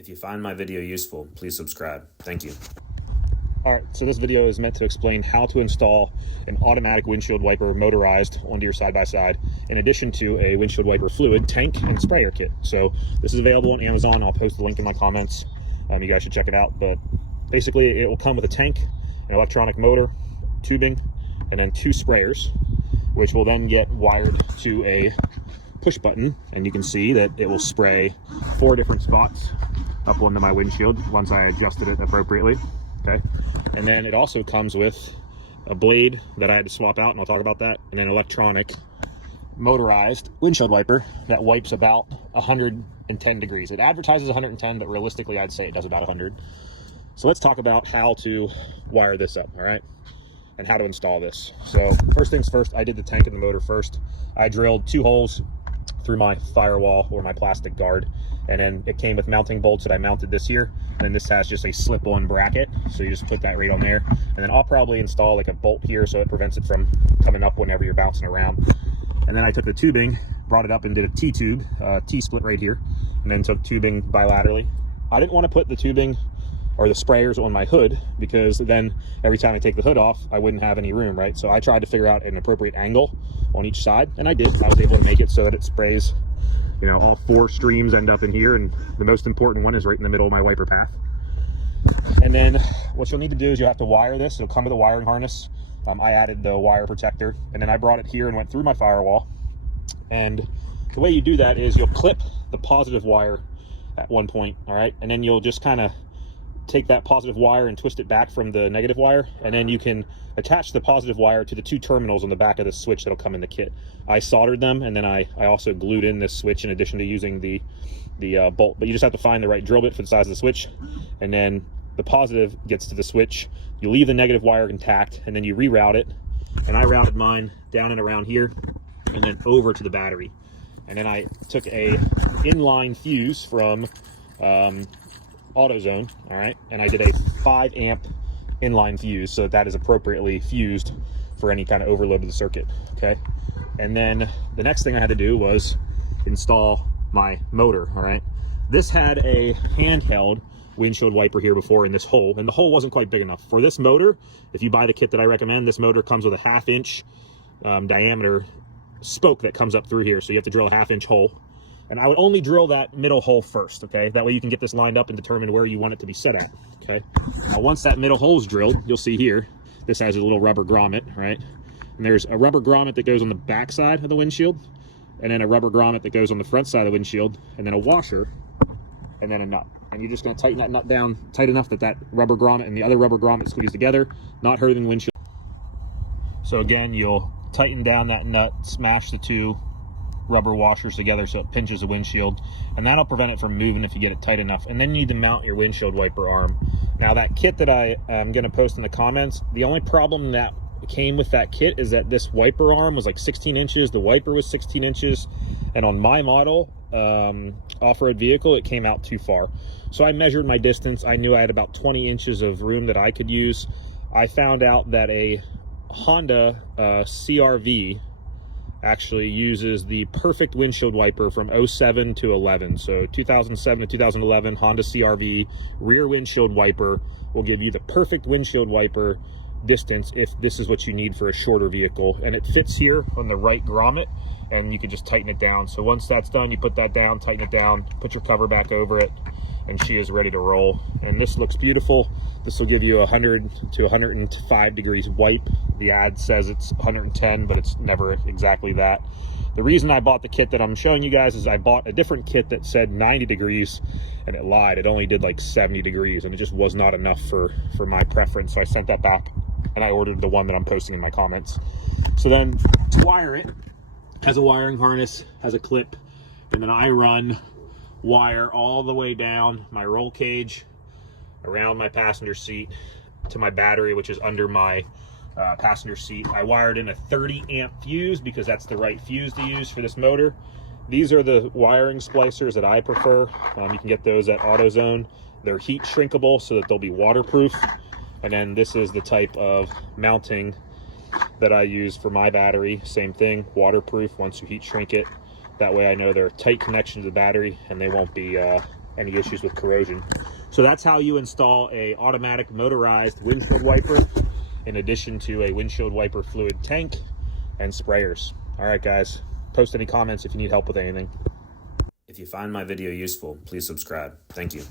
If you find my video useful, please subscribe. Thank you. All right, so this video is meant to explain how to install an automatic windshield wiper motorized onto your side-by-side, in addition to a windshield wiper fluid tank and sprayer kit. So this is available on Amazon. I'll post the link in my comments. You guys should check it out. But basically, it will come with a tank, an electronic motor, tubing, and then 2 sprayers, which will then get wired to a push button, and you can see that it will spray 4 different spots up onto my windshield once I adjusted it appropriately. Okay, and then it also comes with a blade that I had to swap out, and I'll talk about that, and an electronic motorized windshield wiper that wipes about 110 degrees. It advertises 110, but realistically I'd say it does about 100. So let's talk about how to wire this up, all right, and how to install this. So first things first, I did the tank and the motor first. I drilled 2 holes through my firewall or my plastic guard, and then it came with mounting bolts that I mounted this here, and then this has just a slip-on bracket, so you just put that right on there, and then I'll probably install like a bolt here so it prevents it from coming up whenever you're bouncing around. And then I took the tubing, brought it up and did a T-tube, T-split right here, and then took tubing bilaterally. I didn't want to put the tubing or the sprayers on my hood, because then every time I take the hood off, I wouldn't have any room, right? So I tried to figure out an appropriate angle on each side, and I did. I was able to make it so that it sprays, you know, all 4 streams end up in here, and the most important one is right in the middle of my wiper path. And then what you'll need to do is you'll have to wire this. It'll come with a wiring harness. I added the wire protector, and then I brought it here and went through my firewall. And the way you do that is you'll clip the positive wire at one point, all right? And then you'll just kind of take that positive wire and twist it back from the negative wire, and then you can attach the positive wire to the 2 terminals on the back of the switch that'll come in the kit. I soldered them, and then I also glued in this switch in addition to using the bolt. But you just have to find the right drill bit for the size of the switch, and then the positive gets to the switch. You leave the negative wire intact, and then you reroute it. And I routed mine down and around here, and then over to the battery. And then I took a inline fuse from AutoZone, all right, and I did a 5 amp inline fuse, so that is appropriately fused for any kind of overload of the circuit. Okay, and then the next thing I had to do was install my motor. All right, this had a handheld windshield wiper here before in this hole, and the hole wasn't quite big enough for this motor. If you buy the kit that I recommend, this motor comes with a 1/2 inch diameter spoke that comes up through here, so you have to drill a 1/2 inch hole. And I would only drill that middle hole first, okay? That way you can get this lined up and determine where you want it to be set at, okay? Now, once that middle hole is drilled, you'll see here, this has a little rubber grommet, right? And there's a rubber grommet that goes on the back side of the windshield, and then a rubber grommet that goes on the front side of the windshield, and then a washer, and then a nut. And you're just gonna tighten that nut down tight enough that that rubber grommet and the other rubber grommet squeeze together, not hurting the windshield. So again, you'll tighten down that nut, smash the 2 rubber washers together so it pinches the windshield, and that'll prevent it from moving if you get it tight enough. And then you need to mount your windshield wiper arm. Now, that kit that I am going to post in the comments, the only problem that came with that kit is that this wiper arm was like 16 inches, the wiper was 16 inches, and on my model off-road vehicle, it came out too far. So I measured my distance. I knew I had about 20 inches of room that I could use. I found out that a Honda CR-V actually uses the perfect windshield wiper from 07 to 11. So 2007 to 2011 Honda CR-V rear windshield wiper will give you the perfect windshield wiper distance if this is what you need for a shorter vehicle. And it fits here on the right grommet, and you can just tighten it down. So once that's done, you put that down, tighten it down, put your cover back over it, and she is ready to roll. And this looks beautiful. This will give you 100 to 105 degrees wipe. The ad says it's 110, but it's never exactly that. The reason I bought the kit that I'm showing you guys is I bought a different kit that said 90 degrees, and it lied. It only did like 70 degrees, and it just was not enough for my preference. So I sent that back, and I ordered the one that I'm posting in my comments. So then to wire it, has a wiring harness, has a clip, and then I run wire all the way down my roll cage, around my passenger seat to my battery, which is under my passenger seat. I wired in a 30 amp fuse because that's the right fuse to use for this motor. These are the wiring splicers that I prefer. You can get those at AutoZone. They're heat shrinkable so that they'll be waterproof. And then this is the type of mounting that I use for my battery. Same thing, waterproof once you heat shrink it. That way I know they're tight connections to the battery and they won't be any issues with corrosion. So that's how you install a automatic motorized windshield wiper in addition to a windshield wiper fluid tank and sprayers. All right, guys, post any comments if you need help with anything. If you find my video useful, please subscribe. Thank you.